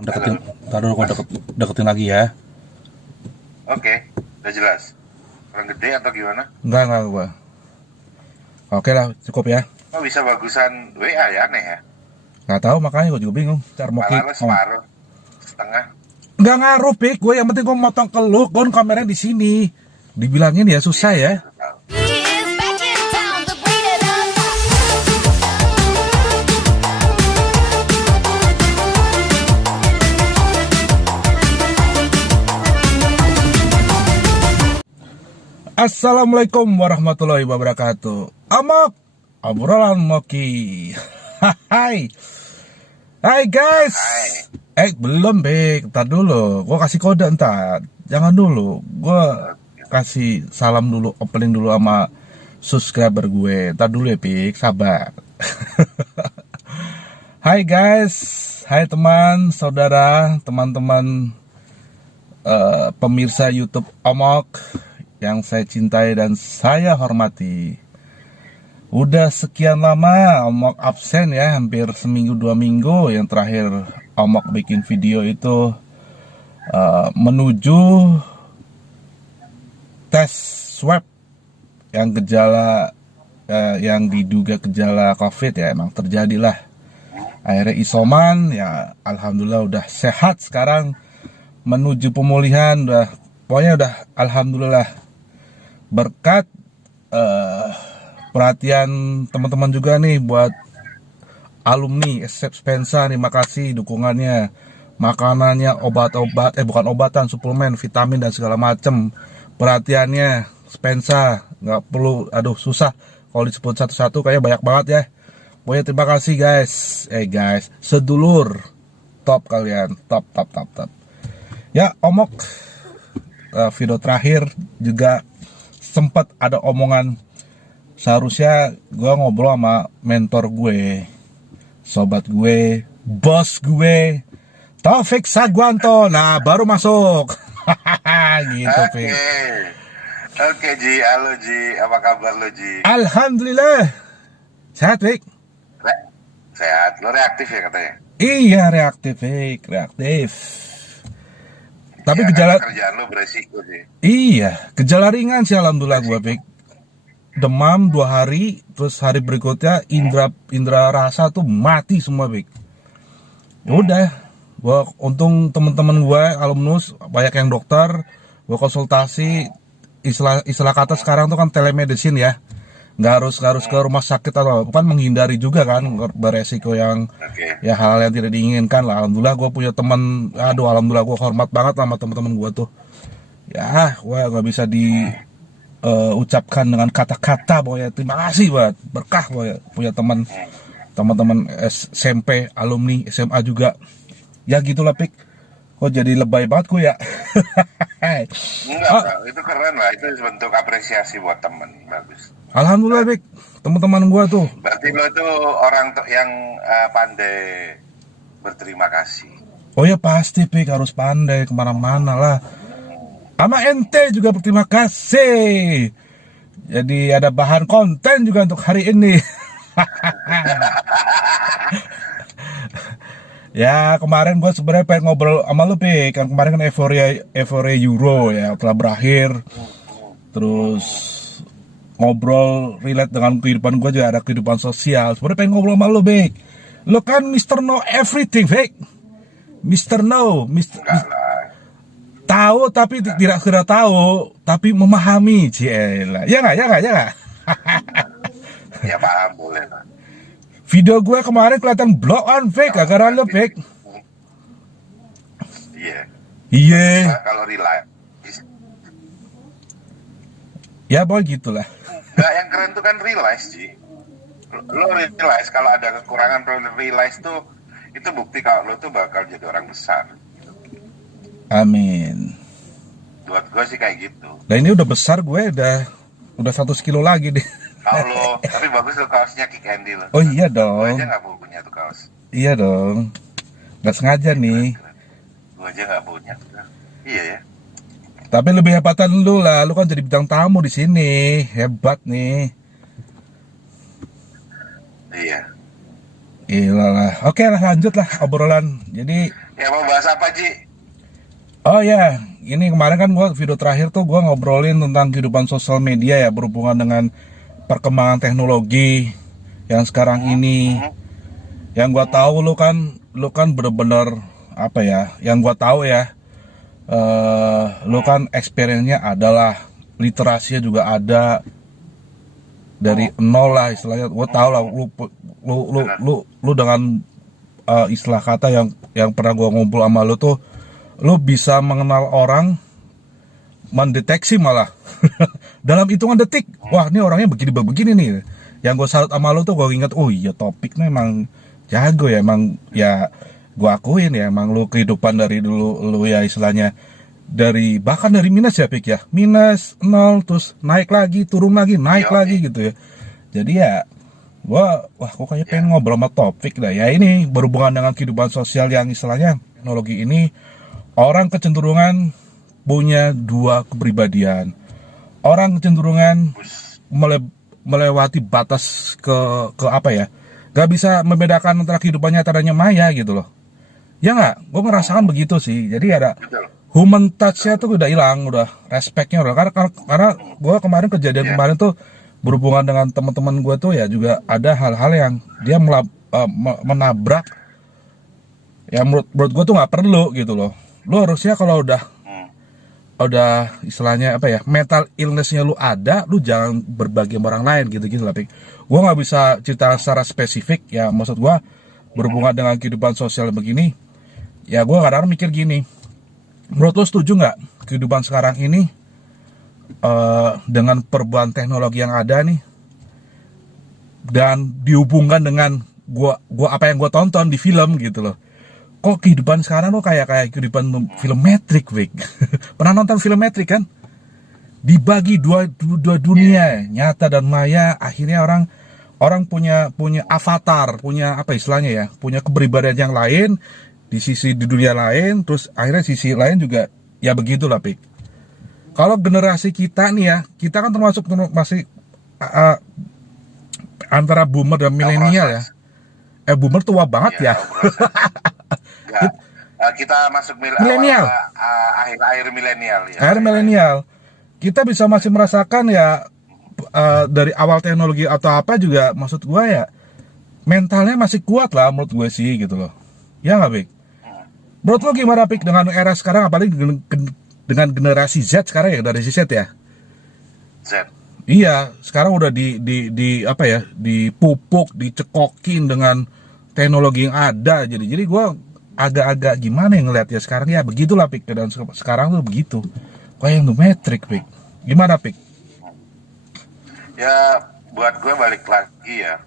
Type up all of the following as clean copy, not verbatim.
Deketin, Halo, taruh gua Mas. deketin lagi ya. Oke, udah jelas. Orang gede atau gimana? Enggak gua. Oke lah, cukup ya. Kok bisa bagusan WA ya, aneh ya? Nggak tahu makanya gua juga bingung. Cara mau Malah lo separuh, setengah. nggak ngaruh pik, gue yang penting gue motong ke lu, kon kameranya di sini. Dibilangin ya susah Iya, ya. aku tahu. He is back in town to bring it on. Assalamualaikum warahmatullahi wabarakatuh. Amok, obrolan Moki. Hai, hai guys. Hai. Belum Bek, ntar dulu. Gue kasih kode ntar. Jangan dulu. Gue kasih salam dulu, opening dulu sama subscriber gue. Ntar dulu ya Pik, sabar. Hai guys, hai teman, saudara, teman-teman pemirsa YouTube Omok yang saya cintai dan saya hormati. Udah sekian lama Omok absen ya, hampir seminggu 2 minggu. Yang terakhir Omok bikin video itu menuju tes swab yang gejala yang diduga gejala COVID ya, emang terjadilah. Akhirnya isoman ya, alhamdulillah udah sehat sekarang, menuju pemulihan, udah pokoknya udah alhamdulillah berkat perhatian teman-teman juga nih buat alumni Spensa. Terima kasih dukungannya, makanannya, obat-obat, bukan obatan, suplemen, vitamin dan segala macem. Perhatiannya Spensa, nggak perlu, aduh susah kalau disebut satu-satu kayak banyak banget ya. Pokoknya terima kasih guys, guys, sedulur, top kalian, top. Ya Omok, video terakhir juga sempat ada omongan, seharusnya gue ngobrol sama mentor gue, sobat gue, bos gue, Taufik Sagwanto. Nah baru masuk. Gitu Oke. Fik. Oke, Ji. Halo, Ji. Apa kabar lo, Ji? Alhamdulillah sehat Fik. Sehat. Lo reaktif ya katanya? Iya reaktif Fik, reaktif. Tapi Ya, gejala, karena kerjaan lo beresiko, Ji. iya gejala ringan sih alhamdulillah gue Fik. Demam 2 hari, terus hari berikutnya indra rasa tuh mati semua Fik. Ya udah, gua untung temen-temen gue alumnus banyak yang dokter, gue konsultasi. Istilah kata sekarang tuh kan telemedicine ya, nggak harus ke rumah sakit atau kan, menghindari juga kan beresiko yang Oke. ya hal yang tidak diinginkan lah. Alhamdulillah gue punya teman, aduh alhamdulillah gue hormat banget sama teman-teman gue tuh. Ya gue nggak bisa diucapkan dengan kata-kata, pokoknya terima kasih buat berkah punya teman-teman SMP, alumni SMA juga. Ya gitulah Pik. Kok jadi lebay banget gue ya. Enggak, Oh, Bro. Itu keren lah. Itu bentuk apresiasi buat temen. Bagus. alhamdulillah Pik, teman-teman gue tuh. Berarti lo tuh orang yang pandai berterima kasih. Oh ya pasti Pik, harus pandai kemana-mana lah. Sama ente juga berterima kasih. Jadi ada bahan konten juga untuk hari ini. Ya kemarin gue sebenarnya pengen ngobrol sama lu Pik. Kan kemarin kan euforia Euro ya telah berakhir. Terus ngobrol relate dengan kehidupan gue, juga ada kehidupan sosial. Sebenarnya pengen ngobrol sama lu Pik. Lu kan Mr. Know Everything Pik. Mr. Know, Enggak lah. tahu tapi tidak kira tahu, tapi memahami, Ciela. Ya nggak? Ya paham, boleh lah. Video gue kemarin kelihatan blow on Fake, gara-gara lo Fake. Iya. Iya. Nah, kalau relax. Ya boy gitulah. Nah, yang keren tuh kan realize, Ji. Lo realize kalau ada kekurangan, realize tuh itu bukti kalau lo tuh bakal jadi orang besar. Amin. Buat gue sih kayak gitu. Nah ini udah besar gue, udah 100 kilo lagi deh. Kalau lo, tapi bagus lo kaosnya Kick Andy lo. Oh iya Gue dong. aja nggak punya tuh kaos. Iya dong. Nggak sengaja nih. Gue aja nggak punya. Iya ya. Tapi lebih hebatan lu lah, lu kan jadi bintang tamu di sini. Hebat nih. Iya. Gila lah. Oke lah, lanjut lah obrolan. Jadi Ya mau bahas apa, Ji? Oh ya, ini kemarin kan gua video terakhir tuh gua ngobrolin tentang kehidupan sosial media ya, berhubungan dengan perkembangan teknologi yang sekarang ini. Yang gua tahu lu kan bener-bener apa ya? Yang gua tahu ya, lu kan experience-nya adalah, literasinya juga ada dari nol lah istilahnya. Gua tahu lah lu dengan istilah kata yang pernah gua ngumpul sama lu tuh, lu bisa mengenal orang, mendeteksi malah dalam hitungan detik. Wah, ini orangnya begini nih. Yang gue salut sama lu tuh, gue inget, oh iya, topiknya emang jago ya, emang ya gue akuin ya, emang lu kehidupan dari dulu lu ya istilahnya bahkan dari minus ya, Pik ya, minus nol terus naik lagi, turun lagi, naik lagi gitu ya. Jadi ya wah kok kayak pengen ngobrol sama topik dah ya. Ini berhubungan dengan kehidupan sosial yang istilahnya teknologi ini. Orang kecenderungan punya dua kepribadian. Orang kecenderungan melewati batas ke apa ya? Gak bisa membedakan antara kehidupan nyata dan maya gitu loh. Ya nggak? Gue ngerasakan begitu sih. Jadi ada human touch-nya tuh udah hilang, udah respect-nya udah. Karena gue kejadian kemarin tuh berhubungan dengan teman-teman gue tuh ya, juga ada hal-hal yang dia menabrak. Ya menurut gue tuh nggak perlu gitu loh. Lu harusnya kalau udah istilahnya apa ya, mental illness-nya lu ada, lu jangan berbagi sama orang lain gitu lah, Pik. Gue nggak bisa cerita secara spesifik ya, maksud gue berhubungan dengan kehidupan sosial begini. Ya gue kadang mikir gini, menurut lu setuju nggak kehidupan sekarang ini dengan perubahan teknologi yang ada nih, dan dihubungkan dengan gua apa yang gue tonton di film gitu loh. Kok kehidupan sekarang tuh kayak kehidupan film Matrix, Vic. Pernah nonton film Matrix kan? Dibagi dua dunia, nyata dan maya. Akhirnya orang punya avatar, punya apa istilahnya ya, punya kepribadian yang lain di dunia lain. Terus akhirnya sisi lain juga ya begitulah, Vic. Kalau generasi kita nih ya, kita kan termasuk masih antara boomer dan milenial ya. Boomer tua banget ya. Ya, kita masuk milenial, akhir milenial ya. Akhir milenial. Kita bisa masih merasakan ya dari awal teknologi atau apa juga, maksud gue ya mentalnya masih kuat lah menurut gue sih gitu loh. Ya nggak, Pik? Menurut lo gimana, Pik, dengan era sekarang, apalagi dengan generasi Z sekarang ya, dari Z ya? Z. Iya, sekarang udah di apa ya, dipupuk, dicekokin dengan teknologi yang ada. Jadi gue agak-agak gimana yang ngeliat ya sekarang ya, begitulah, Pik. Dan sekarang tuh begitu. Kayak yang Matrix, Pik. Gimana, Pik? Ya buat gue balik lagi ya,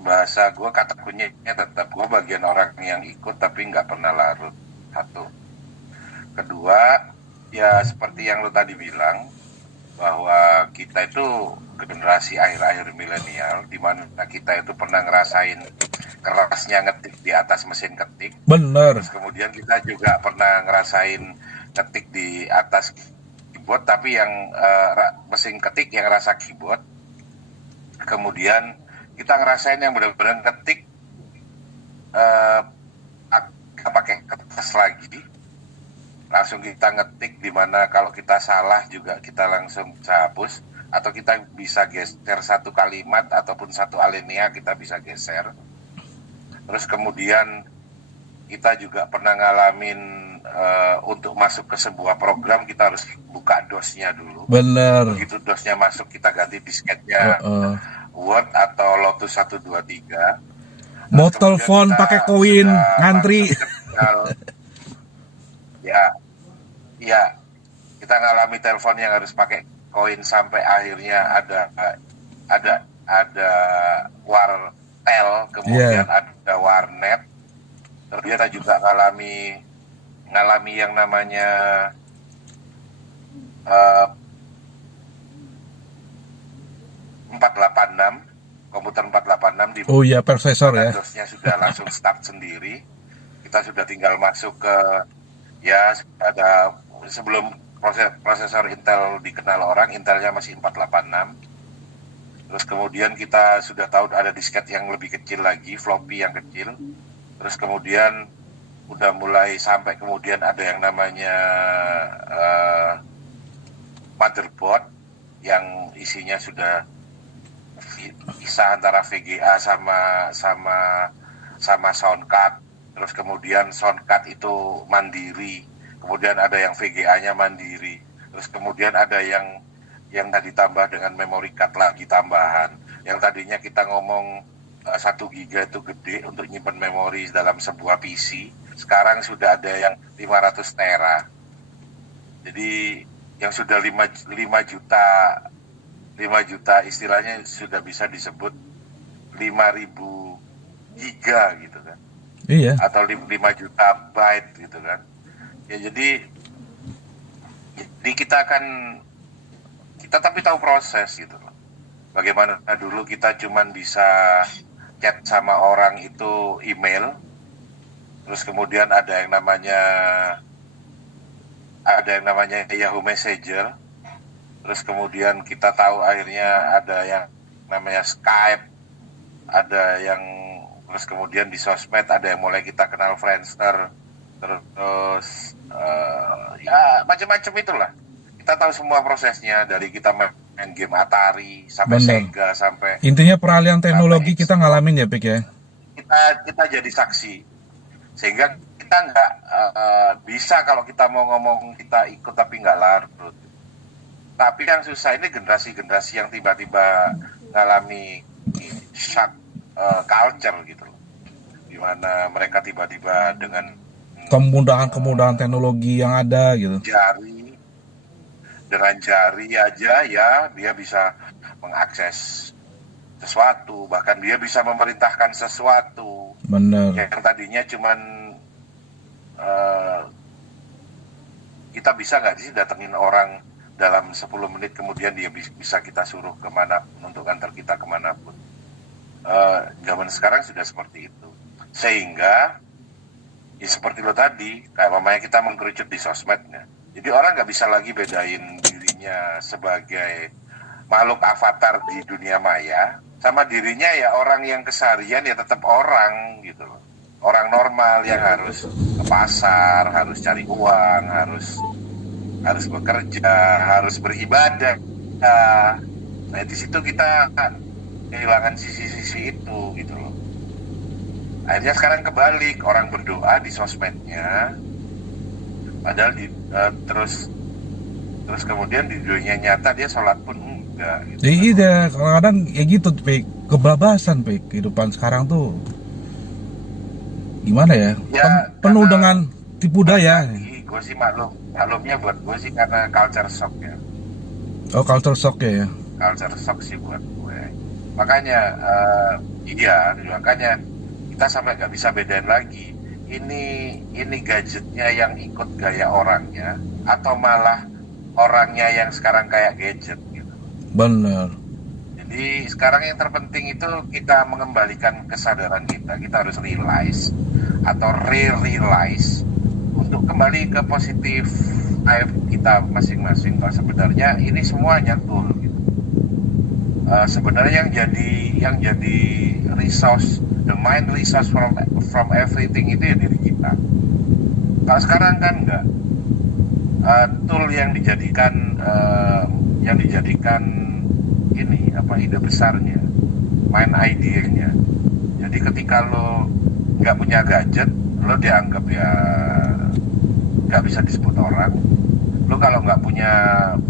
bahasa gue, kata kuncinya tetap gue bagian orang yang ikut tapi nggak pernah larut. Satu. Kedua, ya seperti yang lo tadi bilang, bahwa kita itu generasi akhir-akhir milenial, di mana kita itu pernah ngerasain kerasnya ngetik di atas mesin ketik. Bener. Terus kemudian kita juga pernah ngerasain ngetik di atas keyboard, tapi yang mesin ketik yang rasa keyboard. Kemudian kita ngerasain yang benar-benar ketik pakai kertas lagi, langsung kita ngetik, dimana kalau kita salah juga kita langsung bisa hapus, atau kita bisa geser satu kalimat ataupun satu alinea kita bisa geser. Terus kemudian kita juga pernah ngalamin untuk masuk ke sebuah program kita harus buka DOS-nya dulu. Bener. Begitu DOS-nya masuk kita ganti disketnya Word atau Lotus 123. Mau telepon pakai koin, ngantri. Ya, kita ngalami telepon yang harus pakai koin sampai akhirnya ada wartel, kemudian ada warnet. Terus kita juga ngalami yang namanya uh, 486, komputer 486 di prosesor ya. DOS-nya sudah langsung start sendiri. Kita sudah tinggal masuk ke, ya ada, sebelum prosesor Intel dikenal orang, Intelnya masih 486. Terus kemudian kita sudah tahu ada disket yang lebih kecil lagi, floppy yang kecil. terus kemudian udah mulai sampai kemudian ada yang namanya motherboard yang isinya sudah bisa antara VGA sama sound card. Terus kemudian sound card itu mandiri, kemudian ada yang VGA-nya mandiri, terus kemudian ada yang ditambah dengan memory card lagi tambahan. Yang tadinya kita ngomong 1 giga itu gede untuk nyimpen memori dalam sebuah PC, sekarang sudah ada yang 500 tera. Jadi yang sudah 5 juta istilahnya sudah bisa disebut 5.000 giga gitu kan. Iya. Atau 5 juta byte gitu kan. Ya jadi kita tapi tahu proses gitu loh. Bagaimana dulu kita cuman bisa chat sama orang itu email, terus kemudian ada yang namanya Yahoo Messenger, terus kemudian kita tahu akhirnya ada yang namanya Skype, ada yang terus kemudian di sosmed ada yang mulai kita kenal Friendster, terus ya macam-macam itulah. Kita tahu semua prosesnya dari kita main game Atari sampai Bener. Sega sampai Intinya peralihan teknologi Sampai kita ngalamin ya, Pik ya. kita jadi saksi, sehingga kita nggak bisa kalau kita mau ngomong kita ikut tapi nggak larut. Tapi yang susah ini generasi-generasi yang tiba-tiba ngalami shock culture gitu loh, dimana mereka tiba-tiba dengan Kemudahan teknologi yang ada gitu. dengan jari aja ya dia bisa mengakses sesuatu, bahkan dia bisa memerintahkan sesuatu Bener. yang tadinya cuman kita bisa nggak sih datengin orang dalam 10 menit kemudian dia bisa kita suruh kemana untuk antar kita kemanapun. Zaman sekarang sudah seperti itu, sehingga ya seperti lo tadi kayak mamanya kita mengkerucut di sosmednya. Jadi orang nggak bisa lagi bedain dirinya sebagai makhluk avatar di dunia maya sama dirinya ya orang yang keseharian ya tetap orang gitu loh. Orang normal yang harus ke pasar, harus cari uang, harus bekerja, harus beribadah. Nah di situ kita kehilangan sisi-sisi itu gitu loh. Akhirnya sekarang kebalik, orang berdoa di sosmednya, padahal terus kemudian di dunia nyata dia sholat pun enggak gitu. Iya, kadang-kadang ya gitu, Pik. Kebebasan, Pik. Kehidupan sekarang tuh gimana ya? Penuh dengan tipu daya. Gue sih maklumnya buat gue sih karena culture shock ya. Oh, culture shock ya. Culture shock sih buat gue. Makanya makanya kita sampai nggak bisa bedain lagi ini gadgetnya yang ikut gaya orangnya atau malah orangnya yang sekarang kayak gadget gitu. Bener. Jadi sekarang yang terpenting itu kita mengembalikan kesadaran kita harus realize atau re-realize untuk kembali ke positif kita masing-masing, bahwa sebenarnya ini semua nyatul gitu. Sebenarnya yang jadi resource, the main resource from everything itu ya diri kita. Kalau sekarang kan enggak, tool yang dijadikan ini ide besarnya, main idenya. Jadi ketika lo nggak punya gadget, lo dianggap ya nggak bisa disebut orang. Lo kalau nggak punya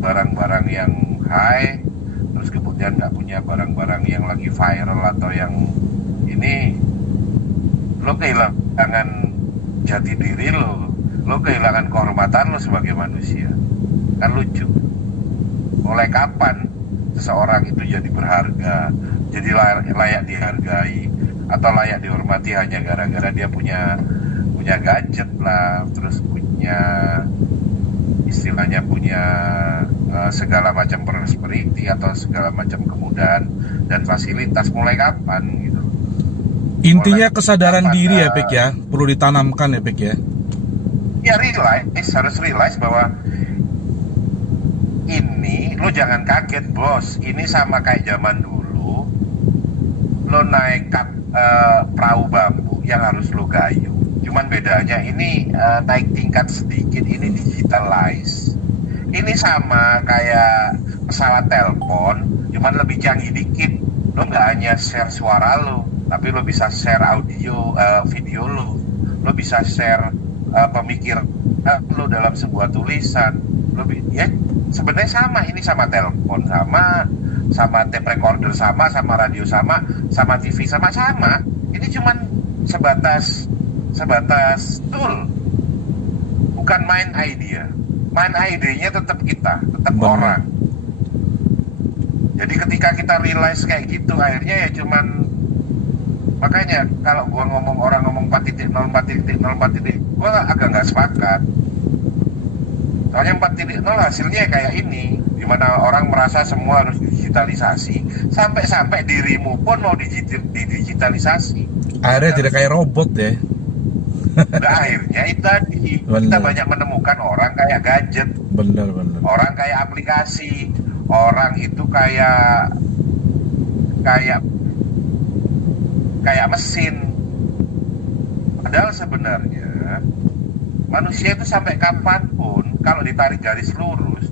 barang-barang yang high, terus kemudian nggak punya barang-barang yang lagi viral atau yang ini, lo kehilangan jati diri lo kehilangan kehormatan lo sebagai manusia. Kan lucu. Mulai kapan seseorang itu jadi berharga, jadi layak dihargai atau layak dihormati hanya gara-gara dia punya gadget lah, terus punya istilahnya punya segala macam prosperity atau segala macam kemudahan dan fasilitas. Mulai kapan gitu. Intinya kesadaran diri ya, Pik ya, perlu ditanamkan ya, Pik ya. Ya harus realize bahwa ini lo jangan kaget bos, ini sama kayak zaman dulu lo naik perahu bambu yang harus lo gayu. Cuman bedanya ini naik tingkat sedikit, ini digitalize. Ini sama kayak pesawat telepon, cuman lebih canggih dikit. Lo nggak hanya share suara lo, tapi lo bisa share audio, video lo. Lo bisa share pemikiran lo dalam sebuah tulisan. Ya sebenarnya sama, ini sama telepon, sama tape recorder, sama radio, sama TV, sama. Ini cuman sebatas tool, bukan main idea. Main idenya tetap kita, tetap Benar. orang. Jadi ketika kita realize kayak gitu, akhirnya ya cuman, makanya kalau gua ngomong, orang ngomong 4.0, gua agak nggak sepakat. Soalnya 4.0 hasilnya kayak ini, dimana orang merasa semua harus digitalisasi, sampai dirimu pun mau digitalisasi. Akhirnya tidak kayak robot ya. Nah, akhirnya itu tadi, kita Bener. banyak menemukan orang kayak gadget, Bener. orang kayak aplikasi, orang itu kayak mesin. Padahal sebenarnya manusia itu sampai kapanpun kalau ditarik garis lurus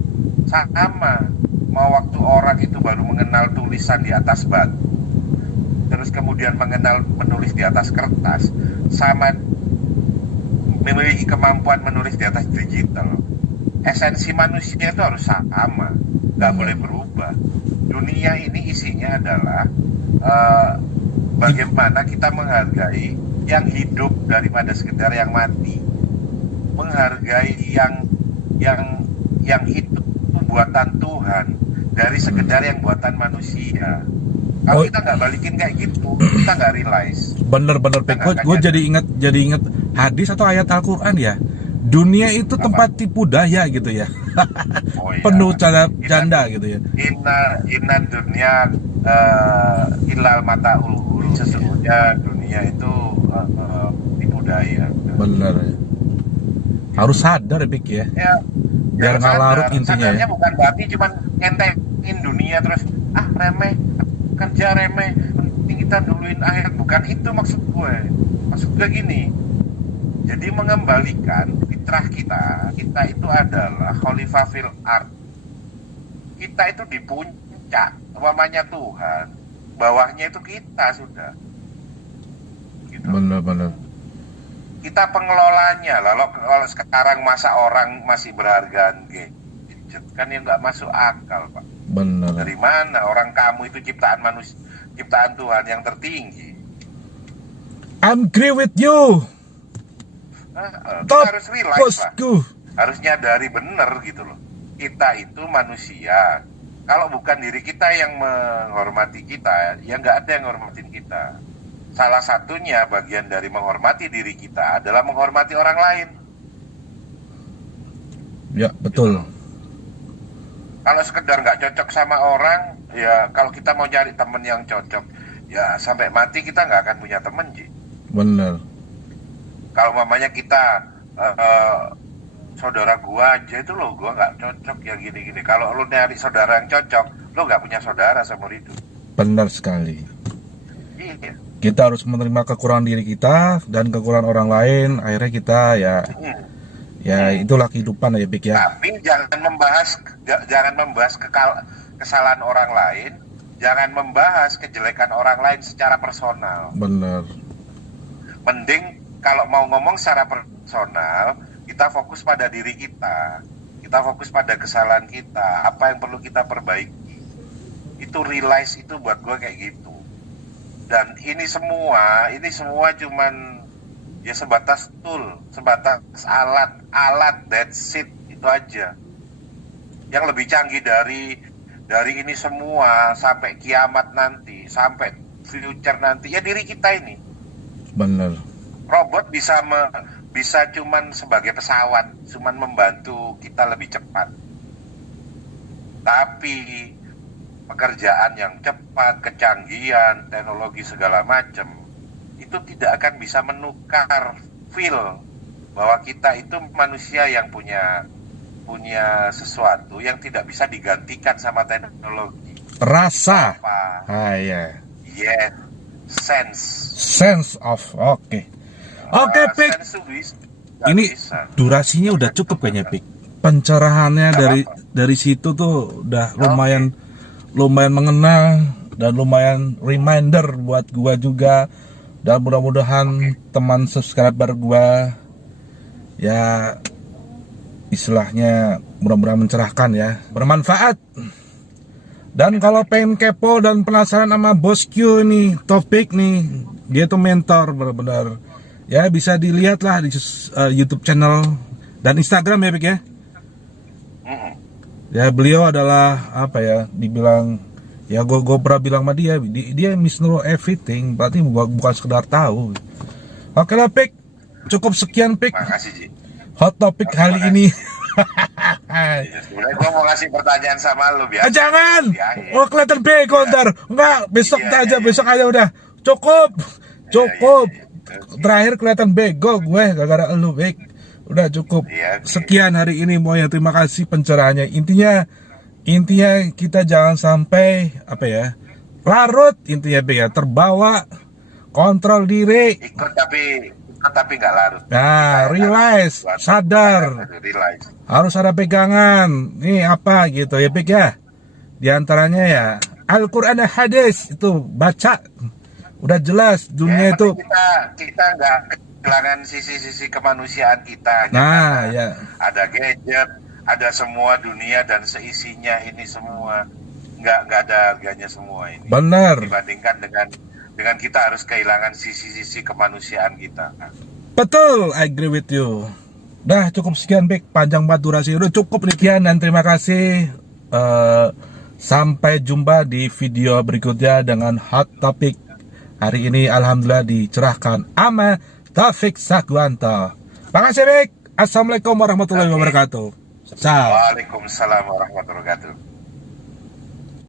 sama. Mau waktu orang itu baru mengenal tulisan di atas batu, terus kemudian menulis di atas kertas, sama memiliki kemampuan menulis di atas digital, esensi manusia itu harus sama, nggak boleh berubah. Dunia ini isinya adalah bagaimana kita menghargai yang hidup daripada sekedar yang mati, menghargai yang itu buatan Tuhan dari sekedar yang buatan manusia. Kalau Oh. kita nggak balikin kayak gitu, kita nggak realize. Bener Pek. Gue jadi inget hadis atau ayat Al-Quran ya. Dunia itu tempat tipu daya gitu ya. Oh, iya. Penuh canda gitu ya. Inna dunia ilal mata ulur. Sesungguhnya dunia itu tipu daya. Bener ya. Harus sadar ya Pik ya. Ya, Biar nggak larut intinya sadarnya ya. bukan berarti cuman ngentengin dunia terus remeh, kerja remeh, penting kita duluin akhirat. Bukan itu maksud gue. Maksud gue gini, jadi mengembalikan fitrah kita itu adalah khalifah fil ard. Kita itu di puncak, umpamanya Tuhan, bawahnya itu kita sudah. Gitu. Bener. Kita pengelolanya. Lalu kalau sekarang masa orang masih berhargaan gadget, kan yang nggak masuk akal, Pak. Bener. Dari mana orang kamu itu ciptaan manusia, ciptaan Tuhan yang tertinggi? I'm agree with you. Kita harus realize, Pak. Bosku. Harus nyadari bener gitu loh. Kita itu manusia. Kalau bukan diri kita yang menghormati kita, ya nggak ada yang menghormatin kita. Salah satunya bagian dari menghormati diri kita adalah menghormati orang lain. Ya betul. Kalau sekedar nggak cocok sama orang, ya kalau kita mau cari temen yang cocok, ya sampai mati kita nggak akan punya temen, Ji. Bener. Kalau mamanya kita saudara gua aja itu loh, gua nggak cocok ya gini-gini. Kalau lu nyari saudara yang cocok, lu nggak punya saudara seumur hidup. Benar sekali. Iya. Kita harus menerima kekurangan diri kita dan kekurangan orang lain. Akhirnya kita ya itulah kehidupan ya Pik ya. Tapi jangan membahas kesalahan orang lain, jangan membahas kejelekan orang lain secara personal. Bener. Mending kalau mau ngomong secara personal, kita fokus pada diri kita. Kita fokus pada kesalahan kita, apa yang perlu kita perbaiki. Itu realize, itu buat gue kayak gitu. Dan ini semua cuman ya sebatas tool, sebatas alat, that's it, itu aja. Yang lebih canggih dari ini semua sampai kiamat nanti, sampai future nanti, ya diri kita ini. Bener. Robot bisa cuman sebagai pesawat, cuman membantu kita lebih cepat. Tapi pekerjaan yang cepat, kecanggihan, teknologi segala macam, itu tidak akan bisa menukar feel bahwa kita itu manusia yang punya sesuatu yang tidak bisa digantikan sama teknologi. Rasa. Apa? Ah ya. Yes. Sense of. Oke, Pik. Sense tuh bisa. Ini Bisa. durasinya udah cukup kayaknya, Pik. Pencerahannya dari situ tuh udah lumayan mengena dan lumayan reminder buat gua juga, dan mudah-mudahan teman subscriber gua ya istilahnya mudah-mudahan mencerahkan ya, bermanfaat. Dan kalau pengen kepo dan penasaran sama Bos Q nih, Topik nih, dia tuh mentor benar-benar. Ya bisa dilihat lah di YouTube channel dan Instagram ya, Pik ya. Mm-mm. Ya beliau adalah apa ya, dibilang ya gue pernah bilang sama dia Miss Know Everything, berarti bukan sekedar tahu. Oke lah, Pik, cukup sekian, Pik, Makasih, Ji. hot topic kali ini. Iya, sebenarnya gue mau ngasih pertanyaan sama lu biar. Jangan, Di akhir. oh kelihatan bego ntar. Enggak, besok aja, besok aja udah. Cukup. Iya. Terakhir kelihatan bego gue gara-gara elu, Pik. Udah cukup. Iya. Sekian hari ini, Moya. Terima kasih pencerahannya. Intinya kita jangan sampai apa ya, larut intinya, Pik ya, terbawa, kontrol diri. Ikut tapi nggak larut. Nah, realize, sadar, Realize. harus ada pegangan. Nih apa gitu ya, Pik ya. Di antaranya ya Al-Quran dan hadis itu baca. Udah jelas dunia Ya, itu. kita nggak kehilangan sisi-sisi kemanusiaan kita. Nah, Karena ya. Ada gadget, ada semua dunia dan seisinya ini semua. Nggak ada harganya semua ini. Benar. Dibandingkan dengan kita harus kehilangan sisi-sisi kemanusiaan kita. Betul, I agree with you. Dah cukup sekian, Pik. Panjang banget durasi. Udah cukup sekian dan terima kasih. Sampai jumpa di video berikutnya dengan hot topic. Hari ini alhamdulillah dicerahkan ama Taufik Saguanto. Makasih, Pik. Assalamualaikum warahmatullahi wabarakatuh. Ciao. Waalaikumsalam warahmatullahi wabarakatuh.